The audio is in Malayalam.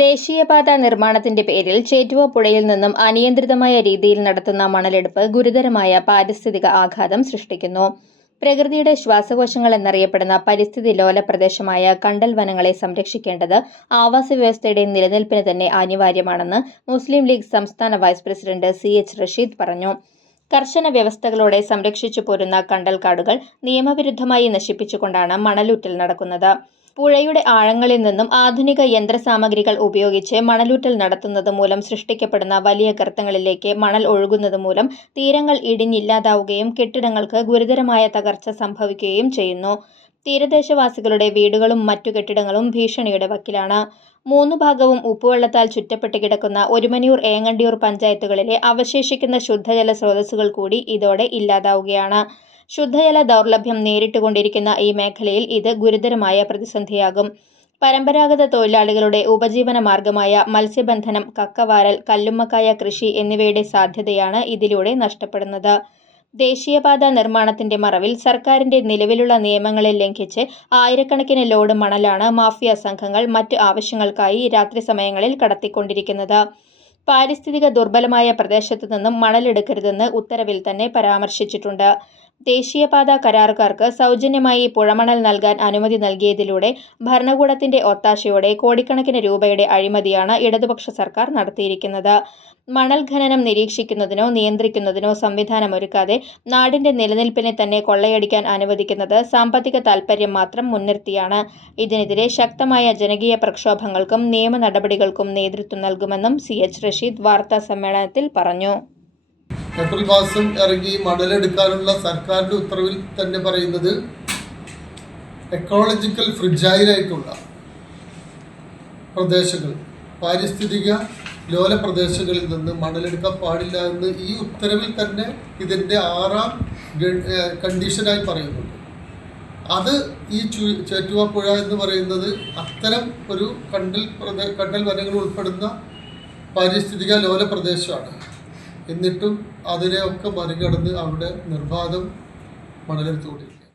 ദേശീയപാത നിർമ്മാണത്തിന്റെ പേരിൽ ചേറ്റുവ പുഴയിൽ നിന്നും അനിയന്ത്രിതമായ രീതിയിൽ നടത്തുന്ന മണലെടുപ്പ് ഗുരുതരമായ പാരിസ്ഥിതിക ആഘാതം സൃഷ്ടിക്കുന്നു. പ്രകൃതിയുടെ ശ്വാസകോശങ്ങൾ എന്നറിയപ്പെടുന്ന പരിസ്ഥിതി ലോല പ്രദേശമായ കണ്ടൽ വനങ്ങളെ സംരക്ഷിക്കേണ്ടത് ആവാസ വ്യവസ്ഥയുടെ നിലനിൽപ്പിന് തന്നെ അനിവാര്യമാണെന്ന് മുസ്ലിം ലീഗ് സംസ്ഥാന വൈസ് പ്രസിഡന്റ് CH റഷീദ് പറഞ്ഞു. കർശന വ്യവസ്ഥകളോടെ സംരക്ഷിച്ചു പോരുന്ന കണ്ടൽക്കാടുകൾ നിയമവിരുദ്ധമായി നശിപ്പിച്ചുകൊണ്ടാണ് മണലൂറ്റൽ നടക്കുന്നത്. പുഴയുടെ ആഴങ്ങളിൽ നിന്നും ആധുനിക യന്ത്രസാമഗ്രികൾ ഉപയോഗിച്ച് മണലൂറ്റൽ നടത്തുന്നത് മൂലം സൃഷ്ടിക്കപ്പെടുന്ന വലിയ ഗർത്തങ്ങളിലേക്ക് മണൽ ഒഴുകുന്നത് മൂലം തീരങ്ങൾ ഇടിഞ്ഞില്ലാതാവുകയും കെട്ടിടങ്ങൾക്ക് ഗുരുതരമായ തകർച്ച സംഭവിക്കുകയും ചെയ്യുന്നു. തീരദേശവാസികളുടെ വീടുകളും മറ്റു കെട്ടിടങ്ങളും ഭീഷണിയുടെ വക്കിലാണ്. 3 ഭാഗവും ഉപ്പുവെള്ളത്താൽ ചുറ്റപ്പെട്ട് കിടക്കുന്ന ഒരുമനിയൂർ, ഏങ്ങണ്ടിയൂർ പഞ്ചായത്തുകളിലെ അവശേഷിക്കുന്ന ശുദ്ധജല സ്രോതസ്സുകൾ കൂടി ഇതോടെ ഇല്ലാതാവുകയാണ്. ശുദ്ധജല ദൗർലഭ്യം നേരിട്ടുകൊണ്ടിരിക്കുന്ന ഈ മേഖലയിൽ ഇത് ഗുരുതരമായ പ്രതിസന്ധിയാകും. പരമ്പരാഗത തൊഴിലാളികളുടെ ഉപജീവന മാർഗമായ മത്സ്യബന്ധനം, കക്കവാരൽ, കല്ലുമ്മക്കായ കൃഷി എന്നിവയുടെ സാധ്യതയാണ് ഇതിലൂടെ നഷ്ടപ്പെടുന്നത്. ദേശീയപാത നിർമ്മാണത്തിന്റെ മറവിൽ സർക്കാരിന്റെ നിലവിലുള്ള നിയമങ്ങളെ ലംഘിച്ച് ആയിരക്കണക്കിന് ലോഡ് മണലാണ് മാഫിയ സംഘങ്ങൾ മറ്റ് ആവശ്യങ്ങൾക്കായി രാത്രി സമയങ്ങളിൽ കടത്തിക്കൊണ്ടിരിക്കുന്നത്. പാരിസ്ഥിതിക ദുർബലമായ പ്രദേശത്തു നിന്നും മണലെടുക്കരുതെന്ന് ഉത്തരവിൽ തന്നെ പരാമർശിച്ചിട്ടുണ്ട്. ദേശീയപാത കരാറുകാർക്ക് സൗജന്യമായി പുഴമണൽ നൽകാൻ അനുമതി നൽകിയതിലൂടെ ഭരണകൂടത്തിന്റെ ഒത്താശയോടെ കോടിക്കണക്കിന് രൂപയുടെ അഴിമതിയാണ് ഇടതുപക്ഷ സർക്കാർ നടത്തിയിരിക്കുന്നത്. മണൽ ഖനനം നിരീക്ഷിക്കുന്നതിനോ നിയന്ത്രിക്കുന്നതിനോ സംവിധാനമൊരുക്കാതെ നാടിന്റെ നിലനിൽപ്പിനെ തന്നെ കൊള്ളയടിക്കാൻ അനുവദിക്കുന്നത് സാമ്പത്തിക താൽപര്യം മാത്രം മുൻനിർത്തിയാണ്. ഇതിനെതിരെ ശക്തമായ ജനകീയ പ്രക്ഷോഭങ്ങൾക്കും നിയമ നടപടികൾക്കും നേതൃത്വം നൽകുമെന്നും CH റഷീദ് വാർത്താ സമ്മേളനത്തിൽ പറഞ്ഞു. ഏപ്രിൽ മാസം ഇറങ്ങി മണലെടുക്കാനുള്ള സർക്കാരിൻ്റെ ഉത്തരവിൽ തന്നെ പറയുന്നത് എക്കോളജിക്കൽ ഫ്രിജൈലായിട്ടുള്ള പ്രദേശങ്ങൾ, പാരിസ്ഥിതിക ലോല പ്രദേശങ്ങളിൽ നിന്ന് മണലെടുക്കാൻ പാടില്ല എന്ന് ഈ ഉത്തരവിൽ തന്നെ ഇതിൻ്റെ 6ാം കണ്ടീഷനായി പറയുന്നുണ്ട്. അത് ഈ ചേറ്റുവ പുഴ എന്ന് പറയുന്നത് അത്തരം ഒരു കണ്ടൽ വനങ്ങൾ ഉൾപ്പെടുന്ന പാരിസ്ഥിതിക ലോല പ്രദേശമാണ്. എന്നിട്ടും അതിനെയൊക്കെ മറികടന്ന് അവിടെ നിർബാധം മണലെടുത്തുകൊണ്ടിരിക്കും.